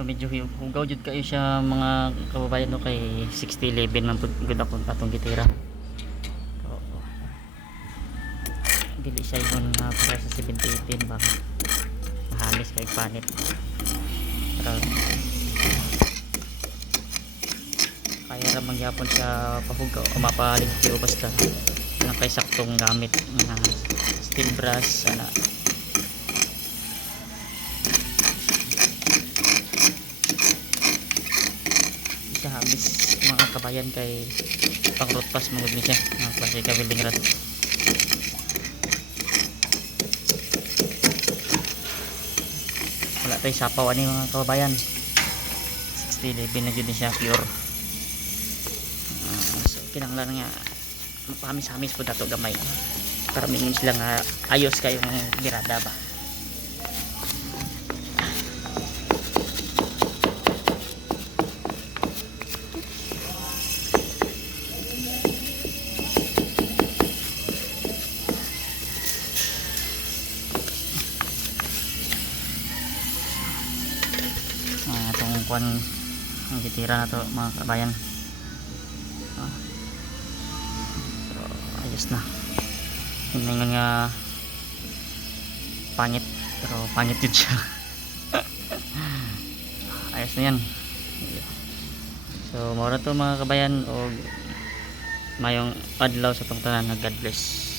So medyo hugaw jud kayo siya mga kababayan no, kay 6011 man pud gud akong atong gitira. So, dili siya yung para sa 7018 ba. Mahamis kay panit. Pero kaya ra mangyapon siya pahugaw o mapalimpyo basta nang kay saktong gamit nga steel brass ana. Siya hamis mga kabayan kay pang root pass magud ni siya mga klase ka building rod. Wala tay sapaw ani mga kababayan. 6011 na jud ni siya pure. So kinahanglan nga mapahamis-hamis po dato gamay para mingin sila nga ayos kayong girada ba. Itong kuan ang gitira na to mga kabayan. Pero ayos na. Hinangon nga pangit pero pangit yun siya. Ayos na yan. So mora to mga kabayan o mayong adlaw sa tungtanan. God bless.